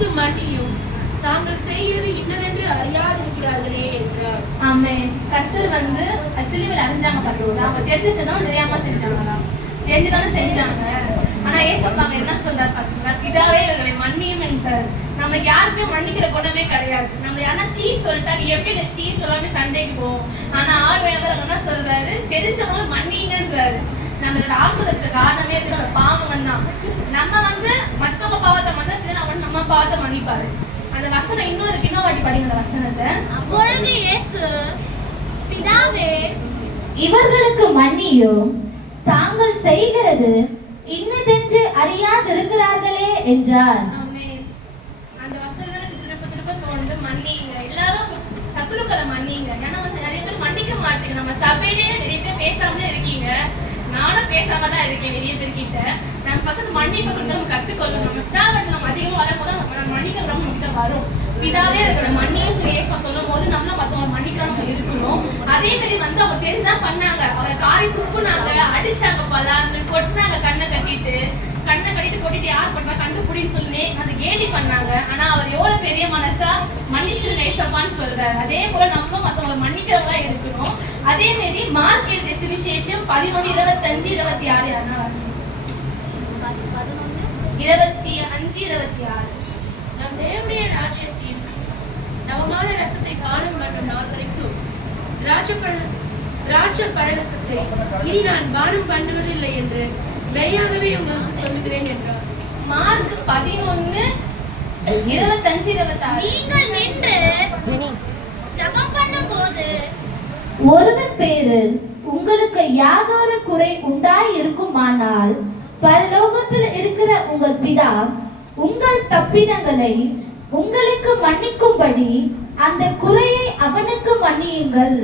இவர்களுக்கு மன்னியும், தாங்கள் செய்கிறது இன்னதென்று அறியாதிருக்கிறார்களே என்றார். ஆமென். கர்த்தர் சிலுவையில் அறிஞ்சாங்க பாத்தீங்களா? அவங்க தெரிஞ்சுச்சுன்னா தெரியாம செஞ்சாங்களா? தெரிஞ்சுதானே செஞ்சாங்க. ஆனா ஏசப்பாங்க என்ன சொல்றாரு பாத்தீங்களா? பிதாவே இவர்களை மன்னியும் என்றார். நம்மளுக்கு யாருக்குமே மன்னிக்கிற குணமே கிடையாது. நம்ம யாரா சீஸ் சொல்லிட்டா நீ எப்படி சீஸ் சொல்லாம சண்டைக்கு போவோம். ஆனா ஆழ்வையாளர் என்ன சொல்றாரு? தெரிஞ்சவங்க மன்னிங்கன்றாரு. நம்ம ஆசுரத்துக்கு காரணமே இருக்கு நம்ம பாவம் தான். நம்ம மத்தவங்க பாவத்தை மன்னிச்சு அவன் நம்ம பாவத்தை மன்னிப்பாரு. அந்த வசனம் இன்னொரு வாட்டி படிங்க அந்த வசனத்தை. அப்பொழுது இயேசு, பிதாவே இவர்களுக்கு மன்னியும், தாங்கள் செய்கிறது இன்னதென்று அறியாதிருக்கிறார்களே என்றார். அந்த வசனத்துக்கு திரும்ப தோணுது, மன்னிங்க. எல்லாரும் சத்துருக்களை மன்னிங்க. ஏன்னா நிறைய பேர் மன்னிக்க மாட்டீங்க. நம்ம சபையிலேயே நிறைய பேர் பேசாமலே இருக்கீங்க. நானும் பேசாம தான் இருக்கேன் நிறைய பேர்கிட்ட. நம்ம பசங்க மன்னிப்பு நம்ம கற்றுக்கொள்ளணும். நம்ம பிதாவட்டில் நம்ம அதிகமாக வரும்போது நம்ம மன்னிக்கிறது நம்ம கிட்ட வரும். பிதாவே இருக்கிற மன்னியும் சுரேஷ்மா சொல்லும் போது நம்மளும் மற்றவங்க மன்னிக்கிறோம் நம்ம இருக்கணும். அதே மாதிரி அவங்க தெரிஞ்சா பண்ணாங்க. அவரை காரி துப்புனாங்க, அடிச்சாங்க, பலான்னு கொட்டினாங்க, கண்ணை கட்டிட்டு கொட்டிட்டு யார் பண்ணா கண்டுபிடின்னு சொல்லி அது கேலி பண்ணாங்க. ஆனா அவர் எவ்வளவு பெரிய மனசா மன்னிச்சிருங்க ஏசப்பான்னு சொல்றாரு. அதே போல நம்மளும் மற்றவங்களை மன்னிக்கிறவங்களா இருக்கணும். அதே மாதிரி மார்க் எழுதிய சுவிசேஷம் 11:25-26 யாருன்னா 11:25-26. நம் தேவனுடைய ராஜ்யத்தின் நவமான ரசத்தை காணும் மற்றும் நாத்தரைக்கும் திராட்சை பழரசத்தை இனி நான் பானம் பண்ணுவதில்லை என்று மெய்யாகவே உங்களுக்கு சொல்லுகிறேன் என்றார். மார்க் 11:25-26. நீங்கள் நின்று ஜெபம் பண்ணும்போது ஒருவன் பேரில் உங்களுக்கு யாதொரு குறை உண்டாய் இருக்குமானால் பரலோகத்தில் இருக்கிற உங்கள் பிதா உங்கள் தப்பிதங்களை உங்களுக்கு மன்னிக்கும்படி அந்த குறையை அவனுக்கு மன்னியுங்கள்.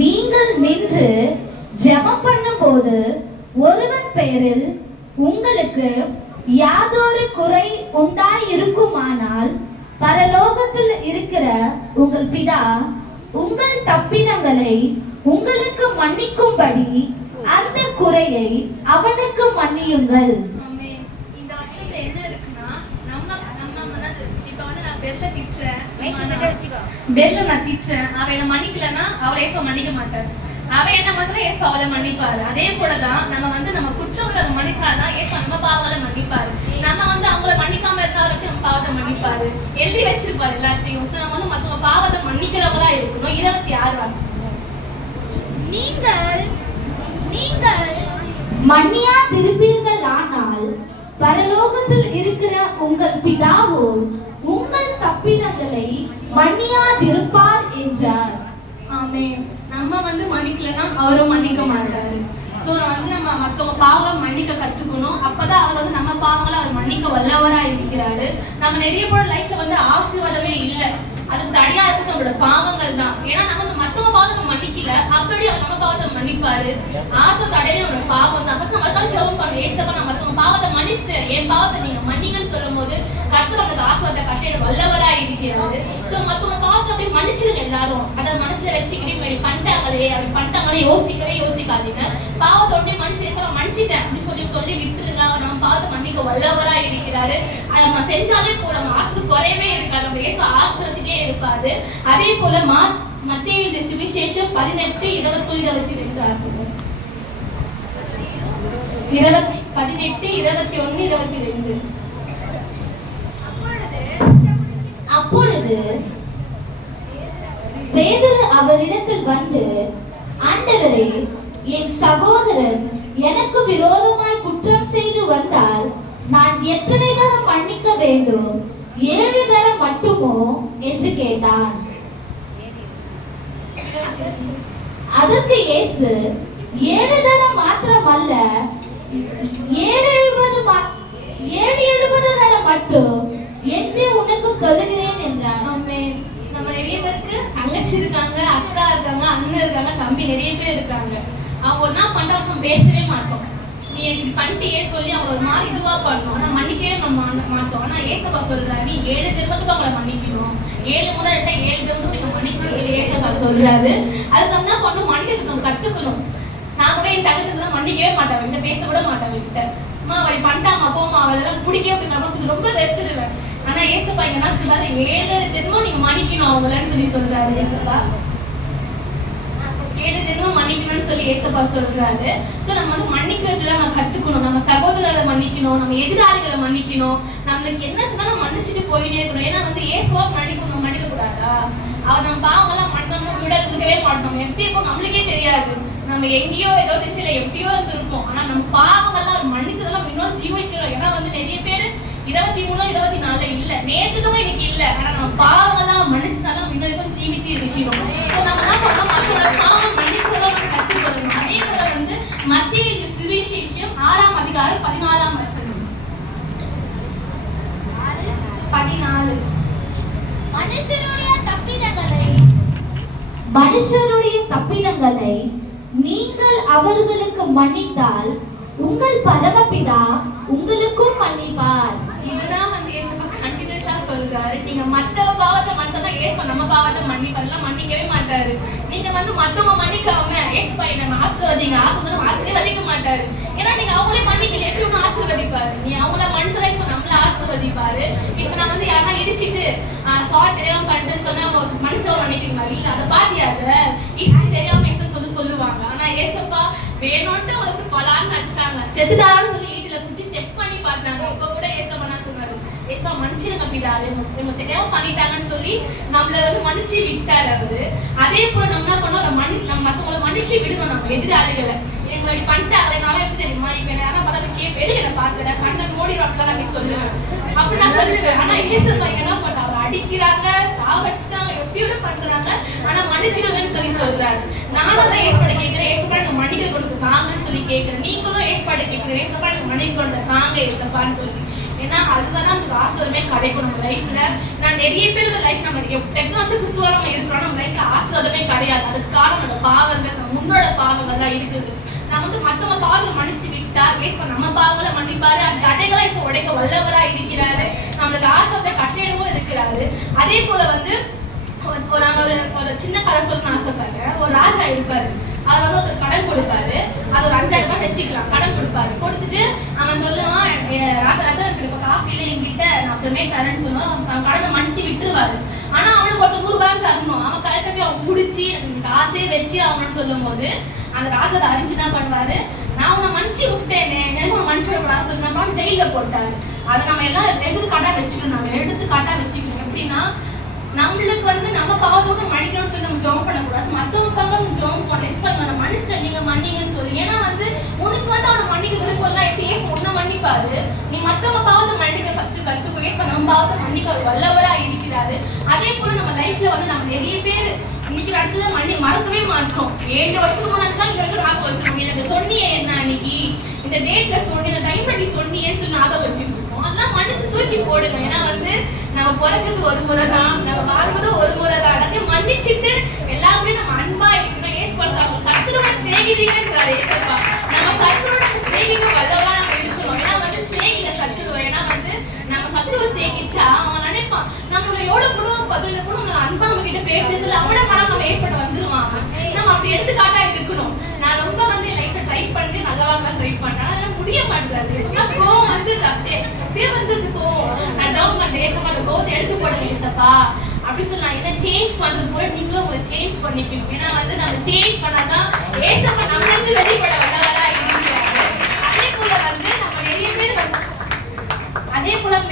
நீங்கள் நின்று ஜெபம் பண்ணும்போது ஒருவன் பெயரில் உங்களுக்கு யாதொரு குறை உண்டாய் இருக்குமானால் பரலோகத்தில் இருக்கிற உங்கள் பிதா உங்கள் தப்பிதங்களை உங்களுக்கு மன்னிக்கும்படி அந்த குறையை அவனுக்கு மன்னியுங்கள். இந்த வசனத்துல என்ன இருக்குன்னா, நம்ம இப்ப நான் பெல்ல திட்டுறேன், அவ என்ன மன்னிக்கலன்னா அவளை ஏச மன்னிக்க மாட்டாரு. அவ என்ன மாத்திரம் ஏசு அவளை மன்னிப்பாரு. அதே போலதான் நம்ம குற்றங்களை மன்னிச்சாதான் ஏசு நம்ம பாவங்களை மன்னிப்பாரு. நம்ம அவங்கள மன்னிக்காம இருந்தாலும் நம்ம பாவத்தை மன்னிப்பாரு. எழுதி வச்சிருப்பாரு எல்லாத்தையும். நம்ம மத்தவங்க பாவத்தை மன்னிக்கிறவங்களா இருக்கணும். 26 வாசிங்க. நீங்கள் மன்னியா திருப்பீர்கள் ஆனால் பரலோகத்தில் இருக்கிற உங்கள் பிதாவும் உங்கள் தப்பிதங்களை மன்னியாதிருப்பார் என்றார். ஆமென். நம்ம மன்னிக்கலன்னா அவரும் மன்னிக்க மாட்டாரு. சோ நம்ம மத்தவங்க பாவம் மன்னிக்க கத்துக்கணும். அப்பதான் அவர் நம்ம பாவங்களை அவர் மன்னிக்க வல்லவரா இருக்கிறாரு. நம்ம நிறைய பேர் லைஃப்ல ஆசீர்வாதமே இல்லை. அதுக்கு தடையா இருக்கு நம்மளோட பாவங்கள் தான். ஏன்னா நம்ம மத்தவங்க பாவத்தை நம்ம மன்னிக்கல, அப்படி அவர் நம்ம பாவத்தை மன்னிப்பாரு. ஆசை தடையே நம்மளோட பாவம் தான். நம்ம அதுதான் ஜெபம் பண்ணணும். ஏசப்பா நான் மத்தவங்க பாவத்தை மன்னிச்சிட்டேன், என் பாவத்தை நீங்க மன்னிங்கன்னு சொல்லும் போது கர்த்தர் நமக்கு ஆசீர்வாதத்தை கட்டிட வல்லவரா இருக்கிறாரு. சோ மத்தவங்க பாவத்தை அப்படி மன்னிச்சிருங்க எல்லாரும். அதை மனசுல வச்சுக்கிட்டு இப்படி பண்ணிட்டாங்களே யோசிக்கவே யோசிக்காதீங்க. பாவத்தை உடனே மன்னிச்சிட்டேன் அப்படி சொல்லி விட்டுருங்க. அவர் நம்ம பாவத்தை மன்னிக்க வல்லவரா இருக்கிறாரு. அதை நம்ம செஞ்சாலே போல நம்ம ஆசை குறையவே இருக்காது. நம்ம ஏச ஆசை வச்சுட்டே இருப்பாரு. அதே போல மத்தேயு சுவிசேஷம் 18:21-22 ஆசிரியர் 18:21-22. அப்பொழுது பேதுரு அவரிடத்தில் வந்து, ஆண்டவரே, என் சகோதரன் எனக்கு விரோதமாய் குற்றம் செய்து வந்தால் நான் எத்தனை தரம் மன்னிக்க வேண்டும்? 7 தரம் மட்டுமோ என்று கேட்டான். அதற்கு இயேசு, 7 தரம் மாத்திரமல்ல, 770 தரம் மட்டும் என்று உனக்கு சொல்லுகிறேன் என்றார். நம்ம நிறைய பேருக்கு தங்கச்சி இருக்காங்க, அக்கா இருக்காங்க, அண்ணன் இருக்காங்க, தம்பி நிறைய பேர் இருக்காங்க. அவங்க ஒரு நாள் பண்றவங்க பேசவே மாட்டோம். நீ எனக்கு பண்ணிட்டே சொல்லி அவங்க ஒரு மாதிரி இதுவா பண்ணணும். ஆனா மன்னிக்கவே நம்ம மாட்டோம். ஆனா ஏசப்பா சொல்றாரு, நீ 7 ஜென்மத்துக்கு அவங்களை மன்னிக்கணும். 7 முறை 7 ஜென்மத்துக்கு நீங்க மன்னிக்கணும்னு சொல்லி ஏசப்பா சொல்றாரு. அதுக்கு நம்ம என்ன பண்ணணும்? மன்னிக்கிறதுக்கு நம்ம கத்துக்கணும். நான் கூட என் தங்கச்சி தான் மன்னிக்கவே மாட்டேன், கிட்ட பேச கூட மாட்டேன், கிட்ட அம்மா அப்படி பண்ணிட்டாமா போமா அவளெல்லாம் பிடிக்கவே பிடிக்காம சொல்லி ரொம்ப வெறுத்துடுவேன். ஆனா ஏசப்பா இங்க என்ன சொல்றாரு, 7 ஜென்மம் நீங்க மன்னிக்கணும் அவங்களன்னு சொல்லி சொல்றாரு ஏசப்பா. 7 ஜென்மம் மன்னிக்கணும்னு சொல்லி ஏசப்பா சொல்றாரு. சோ நம்ம வந்து மன்னிக்கிறதுலாம் நம்ம கத்துக்கணும். நம்ம சகோதரரை மன்னிக்கணும், நம்ம எதிராளிகளை மன்னிக்கணும், நம்மளுக்கு என்ன சொன்னாலும் மன்னிச்சுட்டு போயிட்டே இருக்கணும். ஏன்னா வந்து ஏசப்பா மன்னிக்க கூடாதா? அவர் நம்ம பாவங்கள்லாம் மன்னமா விட இருக்கவே மாட்டோம். எப்படி இருக்கும் நம்மளுக்கே தெரியாது. நம்ம எங்கேயோ ஏதோ திசையில எப்படியோ இருந்திருப்போம். ஆனா நம்ம பாவங்கள்லாம் அவர் மன்னிச்சதெல்லாம் இன்னொரு ஜீவனிக்கிறோம். ஏன்னா வந்து நிறைய பேர் 23 24 இல்ல, நேத்துக்கும் இன்னைக்கு இல்ல. ஆனா நம்ம பாவங்கள்லாம் மன்னிச்சதாலும் இன்னொரு ஜீவித்து இருக்கிறோம். சோ நம்ம என்ன பண்ணணும், மற்றவங்களோட பாவம் மன்னிக்கிறதெல்லாம் நம்ம கற்றுக்கொள்ளணும். அதே போல வந்து மத்தேயு சுவிசேஷம் 6ஆம் அதிகாரம் 14ஆம் வசனம். 14. மனுஷருடைய தப்பிதங்களை நீங்கள் அவர்களுக்கு மன்னித்தால் உங்கள் பரமபிதா உங்களுக்கும் மன்னிப்பார். இதுதான் வந்து ஏசப்பா கண்டினியூஸா சொல்றாரு. நீங்க மத்த பாவத்தை மன்னிச்சா ஏசப்பா நம்ம பாவத்தை மன்னிப்பாருலாம் மன்னிக்கவே மாட்டாரு. நீங்க வந்து மத்தவங்க மன்னிக்காம ஏசப்பா என்ன ஆசீர்வதிங்க ஆசீர்வதிக்க மாட்டாரு. ஏன்னா நீங்க அவங்களே மன்னிக்கல, எப்படி ஒண்ணு ஆசீர்வதிப்பாரு? நீ அவங்கள மன்னிச்சா இப்ப நம்மள ஆசீர்வதிப்பாரு. இப்ப நான் வந்து யாரா இடிச்சிட்டு சாரி தெரியாம பண்ணிட்டேன்னு சொன்னா மனுஷன் மன்னிக்கிறீங்களா? இல்ல, அதை பாத்தியாத இஷ்டி தெரியாம சொல்லுவாங்க. ஆனா ஏசப்பா வேணும்ட்டு அவளுக்கு பலான்னு நினைச்சாங்க, செத்துட்டாருன்னு சொல்லி வீட்டுல குச்சி செக் பண்ணி பார்த்தாங்க. இப்ப கூட ஏசப்பா என்ன சொன்னாரு, ஏசப்பா மன்னிச்சிருங்க பிதாவே, இவங்க தெரியாம பண்ணிட்டாங்கன்னு சொல்லி நம்மள வந்து மன்னிச்சு விட்டாரு அவரு. அதே போல நம்ம என்ன பண்ணோம், நம்ம மத்தவங்களை மன்னிச்சு விடுவோம். நம்ம எதிராளிகளை எங்களை பண்ணிட்டாங்க, என்னால எப்படி தெரியுமா, இப்ப என்ன யாரா பார்த்தா கேட்பேன், என்ன பார்க்கல கண்ணை மூடி ரோட்லாம் நான் சொல்லுவேன், அப்படி நான் சொல்லுவேன். ஆனா ஏசப்பா என்ன பண்ண, அவர் அடிக்கிறாங்க, சாவடிச்சுட்டாங்க, எப்படியோட பண்றாங்க, ஆனா மன்னிச்சிடுங்கன்னு சொல்லி சொல்றாரு. நானும் தான் ஏசப்பாட கேட்கிறேன், ஏசப்பா எனக்கு மன்னிக்க கொண்டு தாங்கன்னு சொல்லி கேட்கிறேன். நீங்களும் ஏசப்பாட கேட்கிறேன், ஏசப்பா எனக்கு மன்னிக்க கொண்டு தாங்க ஏசப்பான்னு சொல்லி. ஏன்னா அதுதான் நமக்கு ஆசீர்வாதமே கிடைக்கும் நம்ம லைஃப்ல. நான் நிறைய பேரோட லைஃப் நம்ம டெக்னாலஜி கிறிஸ்துவா நம்ம இருக்கிறோம், நம்ம லைஃப்ல ஆசீர்வாதமே கிடையாது. அதுக்கு காரணம் நம்ம பாவங்கள், நம்ம முன்னோட பாவங்கள் தான் இருக்குது. நம்ம வந்து மத்தவங்க பாவங்களை மன்னிச்சு விட்டா ஏசப்பா நம்ம பாவங்களை மன்னிப்பாரு. அந்த தடைகளை இப்ப உடைக்க வல்லவரா இருக்கிறாரு. நம்மளுக்கு ஆசீர்வாதத்தை கட்டளையிடவும் இருக்கிறாரு. அதே போல வந்து ஒரு சின்ன கதை சொல்லணும்னு ஆசைப்படுறேன். ஒரு ராஜா இருப்பாரு, அவர் வந்து ஒரு கடன் கொடுப்பாரு. அது ஒரு 5000 ரூபாய் வச்சுக்கலாம். கடன் கொடுப்பாரு, கொடுத்துட்டு அவன் சொல்லுவான், ராஜா எனக்கு இப்ப காசு இல்லை என்கிட்ட, நான் அப்புறமே தரேன்னு சொல்லுவான். அவன் கடனை மன்னிச்சு விட்டுருவாரு. ஆனா அவனுக்கு ஒருத்தர் 100 ரூபாய் தரணும். அவன் கழுத்தை போய் அவன் முடிச்சு காசே வச்சு அவனு சொல்லும் போது அந்த ராஜா அறிஞ்சு என்ன பண்ணுவாரு, நான் உன்னை மன்னிச்சு விட்டேனே, மன்னிச்சு விடக்கூடாது சொன்னா ஜெயில போட்டாரு. அதை நம்ம எல்லாம் எடுத்துக்காட்டா வச்சுக்கணும். நம்ம எடுத்துக்காட்டா வச்சுக்கணும். எப்படின்னா நம்மளுக்கு வந்து நம்ம பாவத்தோட மன்னிக்கணும்னு சொல்லி நம்ம ஜெபம் பண்ணக்கூடாது, மற்றவங்க பாவம் ஜெபம் பண்ண மனுஷன் நீங்க மன்னிங்கன்னு சொல்லி. ஏன்னா வந்து உனக்கு வந்து அவனை மன்னிக்க விருப்பம் தான், எப்படி ஏசு உன்னை மன்னிப்பாரு. நீ மற்றவங்க பாவத்தை மன்னிக்க ஃபர்ஸ்ட் கத்துக்கோ. ஏசு நம்ம பாவத்தை மன்னிக்க வல்லவரா இருக்கிறாரு. அதே போல நம்ம லைஃப்ல வந்து நம்ம நிறைய பேர் இன்னைக்கு இடத்துல மறக்கவே மாட்டோம். 7 வருஷத்துக்கு முன்னாடி இங்க ஞாபகம் வச்சிருக்கோம். எனக்கு சொன்னியே என்ன அன்னைக்கு இந்த டேட்ல சொன்னி, இந்த டைம்ல நீ சொன்னியேன்னு சொல்லி ஞாபகம் வச்சுருக்கோம். அதெல்லாம் மன்னிச்சு தூக்கி போடுங்க. ஏன்னா வந்து நம்ம பிறக்கிறது ஒரு முறை தான், நம்ம வாழ்வதும் ஒரு முறை தான். எல்லாத்தையும் மன்னிச்சுட்டு எல்லாருமே நம்ம அன்பா இருக்கணும். ஏசு பண்றாங்க சத்துருவை சிநேகிதீங்கன்றாரு ஏசப்பா. நம்ம சத்துருவை நம்ம சிநேகிக்க வல்லவரா நம்ம இருக்கணும். ஏன்னா வந்து சிநேகித சத்துருவை, ஏன்னா வந்து நம்ம சத்துருவை சிநேகிச்சா அவன் நினைப்பான் நம்மள எவ்வளவு குடும்பம் பதில கூட நம்ம அன்பா நம்ம கிட்ட பேசல, அவனோட மனம் நம்ம ஏற்பட்ட வந்துருவான். நம்ம அப்படி எடுத்துக்காட்டா இருக்கணும். நான் ரொம்ப வந்து என் லைஃப்ல ட்ரை பண்ணி நல்லவா ட்ரை பண்றேன், அதெல்லாம் முடிய மாட்டேங்குது. கோவம் வந்துடுது, அப்படியே வந்துட்டு போவோம். நான் ஜெபம் பண்றேன், ஏசப்பா அந்த கோவத்தை எடுத்து போடுங்க ஏசப்பா அப்படி சொல்லி நான் என்ன சேஞ்ச் பண்றது போல நீங்களும் உங்களை சேஞ்ச் பண்ணிக்கணும். ஏன்னா வந்து நம்ம சேஞ்ச் பண்ணாதான் ஏசப்பா நம்மளுக்கு வெளிப்பட வல்லவரா இருக்கிறாரு. அதே போல வந்து நம்ம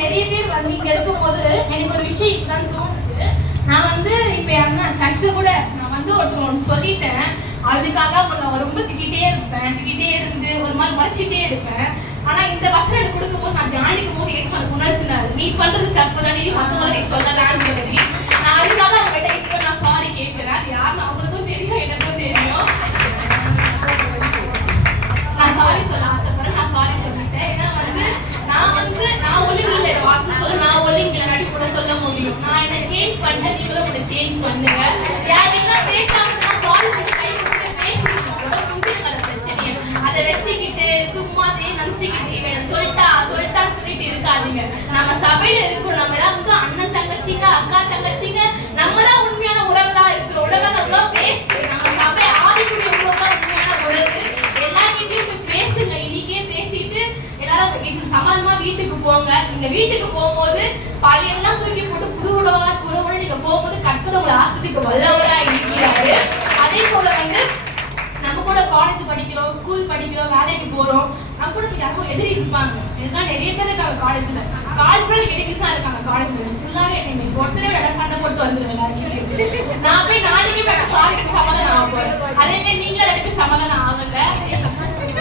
நிறைய பேர் வந்து இங்க இருக்கும் போது எனக்கு ஒரு விஷயம் இப்பதான் தோணுது. நான் வந்து இப்ப யாருன்னா சர்ச்சை கூட நான் வந்து ஒருத்தவங்க சொல்லிட்டேன், அதுக்காக நான் ரொம்ப திட்டிகிட்டே இருந்து ஒரு மாதிரி மறைச்சிட்டே இருப்பேன். ஆனா இந்த வசனம் எனக்கு கொடுக்கும் போது நான் தியானிக்கும் போது ஏசு எனக்கு உணர்த்தினாரு, நீ பண்றது தப்பு தான், நீ மற்றவங்களை நீ சொல்லலான்னு சொல்லி. நான் அதுக்காக அவங்ககிட்ட இப்ப நான் சாரி கேட்கிறேன். அது யாருன்னு அவங்களுக்கும் தெரியும், எனக்கும் தெரியும். நான் சாரி சொல்ல ஆசைப்படுறேன், நான் சாரி சொல்லிட்டேன். ஏன்னா வந்து நான் ஒழுங்கில்லை வாசனை சொல்ல, நான் ஒழுங்கில்லை நடி கூட சொல்ல முடியும். நான் என்ன சேஞ்ச் பண்ணிட்டேன், நீங்களும் உங்களை சேஞ்ச் பண்ணுங்க. யாருக்கெல்லாம் பேசாம சாரி சொல்லி கை கொடுத்து பேசிக்கிட்டு பிரச்சனையை அதை வச்சுக்கிட்டு சும்மா நினைச்சுக்கிட்டு சொல்லிட்டான்னு சொல்லிட்டு இருக்காதீங்க. நம்ம சபையில இருக்கோம், நம்ம எல்லாம் வந்து அண்ணன் தங்கச்சிங்க அக்கா தங்கச்சிங்க, நம்ம தான் உண்மையான உறவுகளா இருக்கிறோம். உலகம் படிக்கிறோம், ஸ்கூல் படிக்கிறோம், வேலைக்கு போறோம். நம்ம கூட யாரும் எதிரி இருப்பாங்க. ஏன்னா நிறைய பேர் இருக்காங்க காலேஜ்ல. காலேஜ் கூட எனிமிஸா இருக்காங்க காலேஜ்ல. ஃபுல்லாவே எனிமிஸ். ஒருத்தரே விட சண்டை போட்டு வந்துருவேன் எல்லாரும். நான் போய் நாளைக்கு போய் சாரி கிட்ட சமாதானம் ஆக போறேன். அதே மாதிரி நீங்களும் ரெண்டு பேரும் சமாதானம் ஆகுங்க.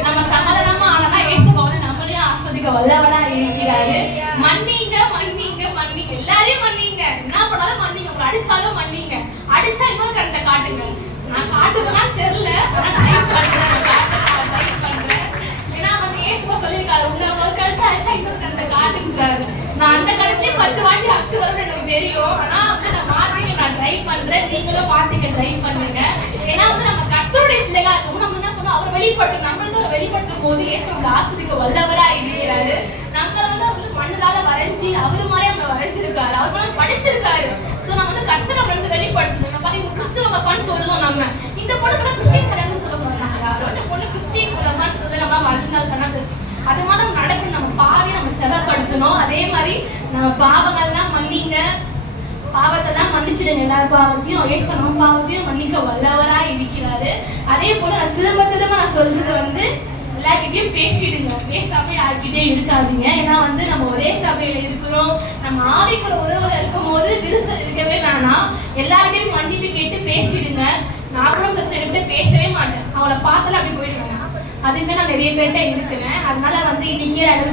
நம்ம சமாதானமா ஆனதா ஏசப்பா வந்து நம்மளையும் ஆஸ்வதிக்க வல்லவரா இருக்கிறாரு. மன்னிங்க மன்னிங்க மன்னிங்க, எல்லாரையும் மன்னிங்க. என்ன பண்ணாலும் மன்னிங்க. உங்களை அடிச்சாலும் மன்னிங்க. அடிச்சா இன்னொரு கருத்தை காட்டுங்க. நான் காட்டுவேனான்னு தெரியல, ஆனா டைப் பண்றேன். நான் டைப் பண்றேன். ஏன்னா வந்து ஏசப்பா சொல்லியிருக்காரு, உன்னை ஒரு கருத்தை அடிச்சா இன்னொரு கருத்தை காட்டுங்கிறாரு. நான் அந்த கருத்தையே 10 வாட்டி அடிச்சு வரும்னு எனக்கு தெரியும். ஆனா வந்து நான் மாத்திக்க நான் ட்ரை பண்றேன். நீங்களும் மாத்திக்க ட்ரை பண்ணுங்க. ஏன்னா வந்து நம்ம கர்த்தருடைய பிள்ளைகளா இருக்கணும். நம்ம என்ன பண்ணணும், அவர் வெளிப்படுத்தணும். நம்மளும் வெளிப்படுத்தும் போது ஏசு நம்மளை ஆஸ்வதிக்க வல்லவரா இருக்கிறாரு. நம்மள வந்து அவருக்கு மண்ணதால வரைஞ்சி அவரு மாதிரி நம்ம வரைஞ்சிருக்காரு, அவர் மாதிரி படிச்சிருக்காரு. சோ நம்ம வந்து கர்த்தரை நம்மள வந்து வெளிப்படுத்தணும். நம்ம பாத்தீங்க கிறிஸ்துவப்பான்னு சொல்லணும். நம்ம இந்த பொண்ணு கூட கிறிஸ்டியன் கல்யாணம்னு சொல்ல போறாங்க. யாரோ இந்த பொண்ணு கிறிஸ்டியன் கல்யாணம்னு சொல்லி நம்ம வாழ்நாள் பண்ணது அது மாதிரி நம்ம நடக்கணும். நம்ம பாதி நம்ம செவப்படுத்தணும். அதே மாதிரி நம்ம பாவங்கள்லாம் மன்னிங்க, பாவத்தெல்லாம் மன்னிச்சிடுங்க. எல்லாரும் பாவத்தையும் ஏசு நம்ம பாவத்தையும் மன்னிக்க வல்லவரா இருக்கிறாரு. அதே போல நான் திரும்ப நான் சொல்றது வந்து எல்லார்கிட்டையும் பேசிடுங்க. பேசாம யார்கிட்டயும் இருக்காதீங்க. ஏன்னா வந்து நம்ம ஒரே சபையில இருக்கிறோம். நம்ம ஆவிக்குற உறவுல இருக்கும் போது விரிசல் இருக்கவே வேணாம். எல்லார்கிட்டையும் மன்னிப்பு கேட்டு பேசிடுங்க. நான் கூட சத்திர பேசவே மாட்டேன். அவளை பார்த்தால அப்படி போயிடுவேன். அதுமே நான் நிறைய பேர்கிட்ட இருக்கிறேன். அதனால வந்து இன்னைக்கே அளவு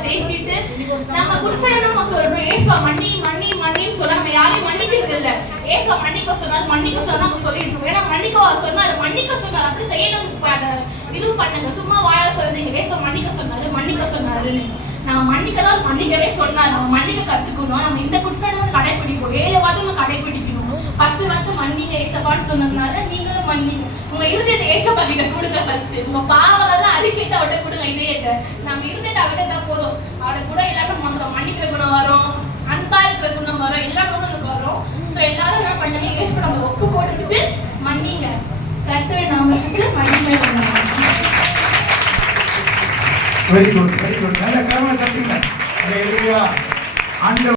பேசிட்டு நம்ம குடிசைன்னு நம்ம சொல்றோம். ஏசுவா மன்னி மன்னி மன்னின்னு சொல்ல நம்ம யாரையும் மன்னிக்கிறது இல்லை. ஏசுவா மன்னிக்க சொன்னார், மன்னிக்க சொன்னா நம்ம சொல்லிட்டு இருக்கோம். ஏன்னா மன்னிக்க சொன்னாரு, மன்னிக்க சொன்னார், அப்படி செய்யணும் இது பண்ணுங்க. சும்மா வாயால சொல்றீங்க ஏசுவா மன்னிக்க சொன்னாரு மன்னிக்க சொன்னாருன்னு. நம்ம மன்னிக்கதான் மன்னிக்கவே சொன்னார். நம்ம மன்னிக்க கத்துக்கணும். நம்ம இந்த குடிசைன்னு வந்து கடைபிடிப்போம். 7 வாரம் நம்ம கடைபிடிக்கணும். ஃபர்ஸ்ட் வந்து மன்னிங்க ஏசப்பான்னு சொன்னதுனால நீங்களும் மன்னிங்க. உங்க இருதயத்தை ஏசப்பா கிட்ட கொடுங்க. ஃபர்ஸ்ட் உங்க பாவங்கள்லாம் அறிக்கைட்டு அவட்ட கொடுங்க. இதயத்தை நம்ம இருதயத்தை அவட்ட போதும். அவட கூட எல்லாரும் மன்னிக்கிற குணம் வரும், அன்பா இருக்கிற குணம் வரும், எல்லா குணம் வரும். ஸோ எல்லாரும் என்ன பண்ணுங்க, ஏசப்பா நம்ம ஒப்பு கொடுத்துட்டு மன்னிங்க. கர்த்தரை நாமத்துக்கு மகிமை பண்ணுங்க. Very good very good. நல்ல கரங்களை தட்டுங்க. ஹalleluya. ஆண்டவர்